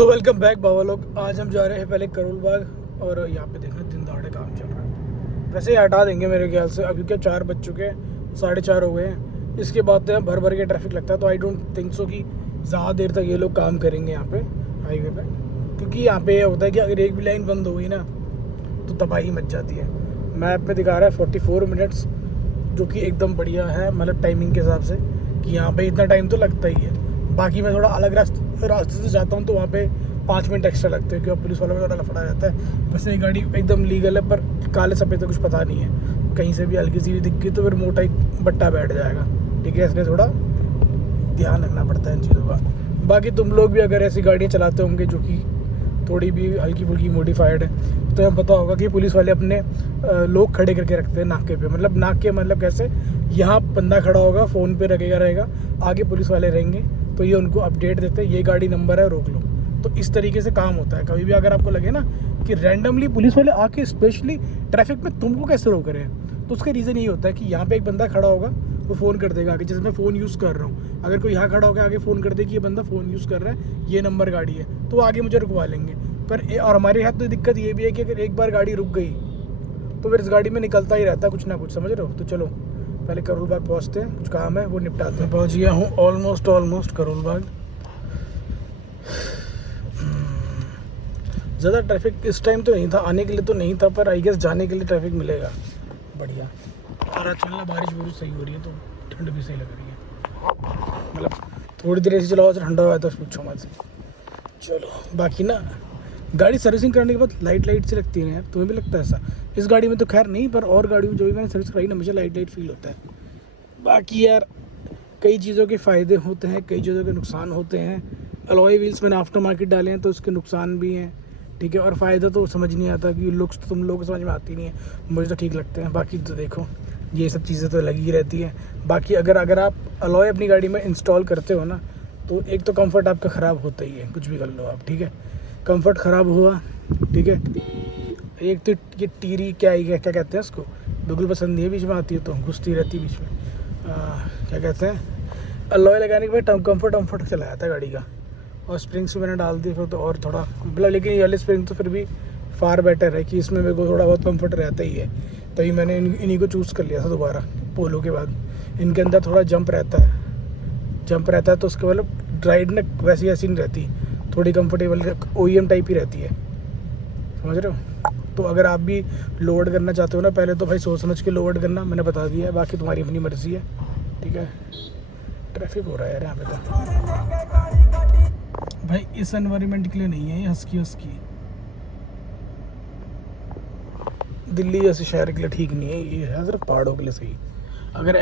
So welcome back बाबा लोग। आज हम जा रहे हैं पहले करोल बाग और यहाँ पे देखना दिन दहाड़े काम चल रहा है। वैसे ही हटा देंगे मेरे ख्याल से, अभी क्या 4 बज चुके हैं, 4:30 हो गए हैं। इसके बाद तो यहाँ भर भर के ट्रैफिक लगता है, तो आई डोंट थिंक सो कि ज़्यादा देर तक ये लोग काम करेंगे यहाँ पे हाईवे पे, क्योंकि यहाँ पे होता है कि अगर एक भी लाइन बंद हो गई ना तो तबाही मच जाती है। मैप में दिखा रहा है 44 मिनट्स, जो कि एकदम बढ़िया है, मतलब टाइमिंग के हिसाब से कि यहाँ पे इतना टाइम तो लगता ही है। बाकी मैं थोड़ा अलग रास्ते से जाता हूँ तो वहाँ पे 5 मिनट एक्स्ट्रा लगते हैं, क्योंकि पुलिस वालों का थोड़ा लफड़ा रहता है। वैसे ये गाड़ी एकदम लीगल है, पर काले सफ़ेद तो कुछ पता नहीं है, कहीं से भी हल्की सी भी दिख गई तो फिर मोटा एक बट्टा बैठ जाएगा। ठीक है, इसलिए थोड़ा ध्यान रखना पड़ता है इन चीज़ों का। बाकी तुम लोग भी अगर ऐसी गाड़ियाँ चलाते होंगे जो कि थोड़ी भी हल्की फुल्की मॉडिफाइड है, तो हमें पता होगा कि पुलिस वाले अपने लोग खड़े करके रखते हैं नाके पे। मतलब नाके मतलब कैसे, यहाँ बंदा खड़ा होगा, फ़ोन पे रहेगा, आगे पुलिस वाले रहेंगे, तो ये उनको अपडेट देते हैं, ये गाड़ी नंबर है, रोक लो। तो इस तरीके से काम होता है। कभी भी अगर आपको लगे ना कि रैंडमली पुलिस वाले आके स्पेशली ट्रैफिक में तुमको कैसे रोक रहे हैं, तो उसका रीज़न ये होता है कि यहाँ पे एक बंदा खड़ा होगा, वो फ़ोन कर देगा आगे, जैसे मैं फ़ोन यूज़ कर रहा हूँ, अगर कोई यहाँ खड़ा होकर आगे फ़ोन कर दे कि ये बंदा फ़ोन यूज़ कर रहा है, ये नंबर गाड़ी है, तो वो आगे मुझे रुकवा लेंगे। और हमारे यहाँ तो दिक्कत ये भी है कि अगर एक बार गाड़ी रुक गई तो फिर इस गाड़ी में निकलता ही रहता है कुछ ना कुछ, समझ रहे हो। तो चलो पहले करोल बाग पहुँचते हैं, कुछ काम है वो निपटाते हैं। पहुँच गया हूँ ऑलमोस्ट करोल बाग। ज़्यादा ट्रैफिक इस टाइम तो नहीं था, आने के लिए तो नहीं था, पर आई गेस जाने के लिए ट्रैफिक मिलेगा बढ़िया। और आज चलना बारिश बहुत सही हो रही है, तो ठंड भी सही लग रही है। मतलब थोड़ी देर ऐसे चलाओ तो ठंडा हुआ है, तो पूछो मत। चलो बाकी ना गाड़ी सर्विसिंग करने के बाद लाइट से लगती है यार, तुम्हें भी लगता है ऐसा? इस गाड़ी में तो खैर नहीं, पर और गाड़ी में जो भी मैंने सर्विस कराई ना, मुझे लाइट फील होता है। बाकी यार कई चीज़ों के फ़ायदे होते हैं, कई चीज़ों के नुकसान होते हैं। अलॉय व्हील्स मैंने आफ्टर मार्केट डाले हैं, तो उसके नुकसान भी हैं। ठीक है, और फ़ायदा तो समझ नहीं आता, कि लुक्स तो तुम लोगों को समझ में आती नहीं है, मुझे तो ठीक लगते हैं। बाकी तो देखो ये सब चीज़ें तो लगी ही रहती हैं। बाकी अगर आप अलॉय अपनी गाड़ी में इंस्टॉल करते हो ना, तो एक तो कंफर्ट आपका ख़राब होता ही है, कुछ भी कर लो आप। ठीक है, कंफर्ट ख़राब हुआ, ठीक है। एक तो ये टीरी क्या कहते हैं इसको, बिल्कुल पसंद नहीं है, बीच में आती है तो घुसती रहती है बीच में। क्या कहते हैं, अलॉय लगाने के बाद कंफर्ट चला जाता है गाड़ी का। और स्प्रिंग्स भी मैंने डाल दी फिर, तो और थोड़ा मतलब, लेकिन ये वाली स्प्रिंग तो फिर भी फार बेटर है कि इसमें मेरे को थोड़ा बहुत कंफर्ट रहता ही है। तभी मैंने इन्हीं को चूज़ कर लिया था दोबारा पोलो के बाद। इनके अंदर थोड़ा जंप रहता है, तो उसके मतलब राइड में वैसी ऐसी नहीं रहती, थोड़ी कंफर्टेबल OEM टाइप ही रहती है, समझ रहे हो। तो अगर आप भी लोड करना चाहते हो ना, पहले तो भाई सोच समझ के लोड करना, मैंने बता दिया है, बाकी तुम्हारी अपनी मर्ज़ी है। ठीक है, ट्रैफिक हो रहा है यार यहाँ पे तो भाई, इस एनवायरनमेंट के लिए नहीं है ये हस्की। दिल्ली जैसे शहर के लिए ठीक नहीं है, ये है सिर्फ पहाड़ों के लिए सही। अगर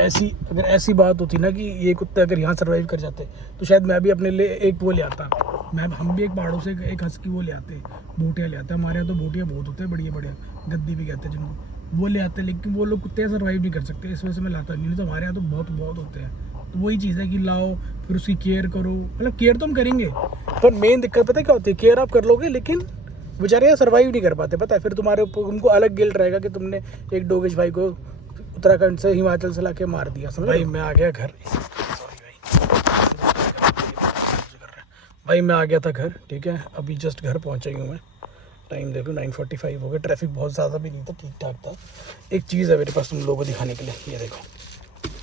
ऐसी बात होती ना कि ये कुत्ते अगर यहाँ सर्वाइव कर जाते, तो शायद मैं भी अपने लिए एक वो ले आता। हम भी एक पहाड़ों से एक हस्की वो ले आते, बोटियाँ ले आते। हमारे यहाँ तो बोटियाँ बहुत होते हैं, बढ़िया गद्दी भी कहते हैं जिनको, वो ले आते। लेकिन वो लोग कुत्ते सर्वाइव नहीं कर सकते, इस वजह से मैं लाता नहीं। तो हमारे यहाँ तो बहुत होते हैं। तो वही चीज़ है कि लाओ, फिर उसकी केयर करो। मतलब केयर तो हम करेंगे, पर मेन दिक्कत पता है क्या होती है, केयर आप कर लोगे लेकिन बेचारे यहाँ सर्वाइव नहीं कर पाते, पता है। फिर तुम्हारे ऊपर उनको अलग गिल्ट रहेगा कि तुमने एक डोगेश भाई को उत्तराखंड से, हिमाचल से लाके मार दिया, समझ भाई। मैं आ गया घर, भाई मैं आ गया था घर। ठीक है, अभी जस्ट घर पहुंचा ही हूँ मैं। टाइम देखो 9:45 हो गया। ट्रैफिक बहुत ज़्यादा भी नहीं था, ठीक ठाक था। एक चीज़ है मेरे पास तुम लोगों को दिखाने के लिए, ये देखो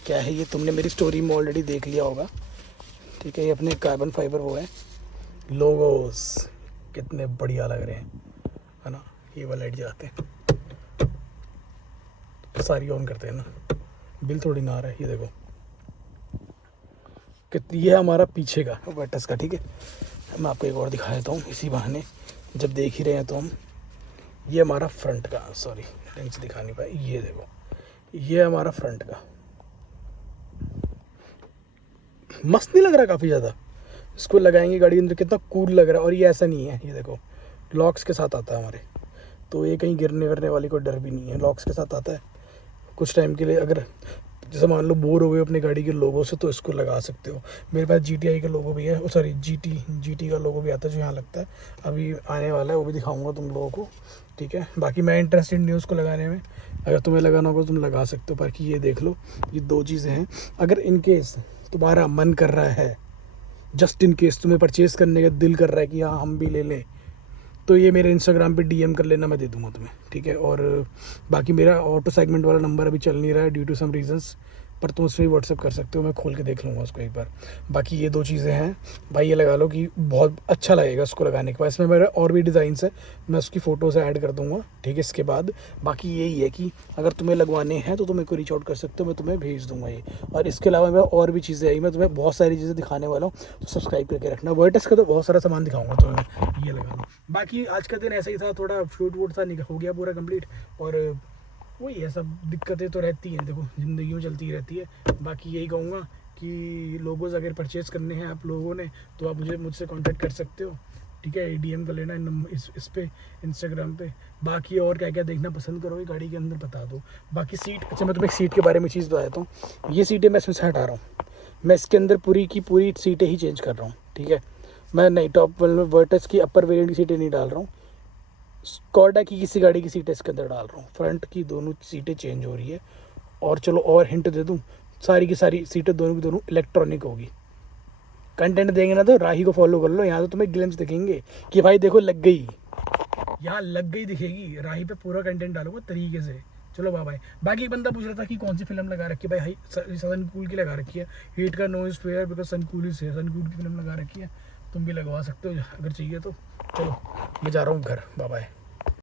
क्या है। ये तुमने मेरी स्टोरी में ऑलरेडी देख लिया होगा। ठीक है, ये अपने कार्बन फाइबर वो है लोगोस, कितने बढ़िया लग रहे हैं, है ना। ये वाला लाइट जलाते हैं, सारी ऑन करते हैं ना, बिल थोड़ी ना आ रहा है। ये देखो ये है हमारा पीछे का वेटस का। ठीक है, मैं आपको एक और दिखा देता हूँ इसी बहाने, जब देख ही रहे हैं तो हम। ये हमारा फ्रंट का, सॉरी ढंग से दिखा नहीं पाए, ये देखो ये हमारा फ्रंट का। मस्त नहीं लग रहा? काफ़ी ज़्यादा। इसको लगाएंगे गाड़ी के अंदर, कितना कूल लग रहा है। और ये ऐसा नहीं है, ये देखो लॉक्स के साथ आता है हमारे, तो ये कहीं गिरने वरने वाली कोई डर भी नहीं है, लॉक्स के साथ आता है। कुछ टाइम के लिए अगर जैसे मान लो बोर हो गए अपनी गाड़ी के लोगों से, तो इसको लगा सकते हो। मेरे पास GTI का लोगो भी है, सॉरी GT का लोगो भी आता है, जो यहाँ लगता है। अभी आने वाला है, वो भी दिखाऊंगा तुम लोगों को। ठीक है, बाकी मैं इंटरेस्टेड नहीं हूँ उसको लगाने में। अगर तुम्हें लगाना होगा तुम लगा सकते हो। बाकी ये देख लो, ये 2 चीज़ें हैं। अगर इनकेस तुम्हारा मन कर रहा है जस्ट इन केस तुम्हें परचेज़ करने का दिल कर रहा है कि हाँ हम भी ले लें, तो ये मेरे इंस्टाग्राम पे डीएम कर लेना, मैं दे दूँगा तुम्हें, ठीक है। और बाकी मेरा ऑटो सेगमेंट वाला नंबर अभी चल नहीं रहा है ड्यू टू सम रीजंस, पर तुम उसमें व्हाट्सअप कर सकते हो, मैं खोल के देख लूँगा उसको एक बार। बाकी ये 2 चीज़ें हैं भाई, ये लगा लो कि बहुत अच्छा लगेगा उसको लगाने के बाद। इसमें मेरे और भी डिज़ाइंस है, मैं उसकी फ़ोटोज़ ऐड कर दूँगा, ठीक है। इसके बाद बाकी यही है कि अगर तुम्हें लगवाने हैं तो तुम मेरे को रीच आउट कर सकते हो, मैं तुम्हें भेज दूँगा ये। और इसके अलावा मैं और भी चीज़ें आई, मैं तुम्हें बहुत सारी चीज़ें दिखाने वाला हूँ, तो सब्सक्राइब करके रखना। वर्टेक्स का तो बहुत सारा सामान दिखाऊंगा तुम्हें, ये लगा लो। बाकी आज का दिन ऐसा ही था, थोड़ा शूट वूट था, हो गया पूरा कंप्लीट। और वही है, सब दिक्कतें तो रहती हैं, देखो ज़िंदगी में चलती रहती है। बाकी यही कहूँगा कि लोगोज़ अगर परचेज़ करने हैं आप लोगों ने, तो आप मुझसे कांटेक्ट कर सकते हो, ठीक है। डीएम कर लेना इस पे इंस्टाग्राम पे। बाकी और क्या क्या देखना पसंद करोगे गाड़ी के अंदर बता दो। बाकी सीट, अच्छा मैं तुम्हें एक सीट के बारे में चीज़ बताता हूँ। ये सीटें मैं इसमें से हटा रहा हूँ, मैं इसके अंदर पूरी की पूरी सीटें ही चेंज कर रहा हूँ, ठीक है। मैं नई टॉप वर्टेक्स की अपर वेरिएंट की सीटें नहीं डाल रहा हूँ, स्कॉडा की किसी गाड़ी की सीटें इसके अंदर डाल रहा हूँ। फ्रंट की दोनों सीटें चेंज हो रही है। और चलो और हिंट दे दूँ, सारी की सारी सीटें दोनों की दोनों इलेक्ट्रॉनिक होगी। कंटेंट देंगे ना तो राही को फॉलो कर लो, यहाँ तो तुम्हें ग्लिम्स दिखेंगे कि भाई देखो लग गई, यहाँ लग गई दिखेगी। राही पे पूरा कंटेंट डालूंगा तरीके से। चलो बाय। बाकी एक बंदा पूछ रहा था कि कौन सी फिल्म लगा रखी है, भाई सनकूल की लगा रखी है। हीट का नोइज फेयर बिकॉज सनकूल से, सनकूल की फिल्म लगा रखी है, तुम भी लगवा सकते हो अगर चाहिए तो। चलो मैं जा रहा हूँ घर, बाय।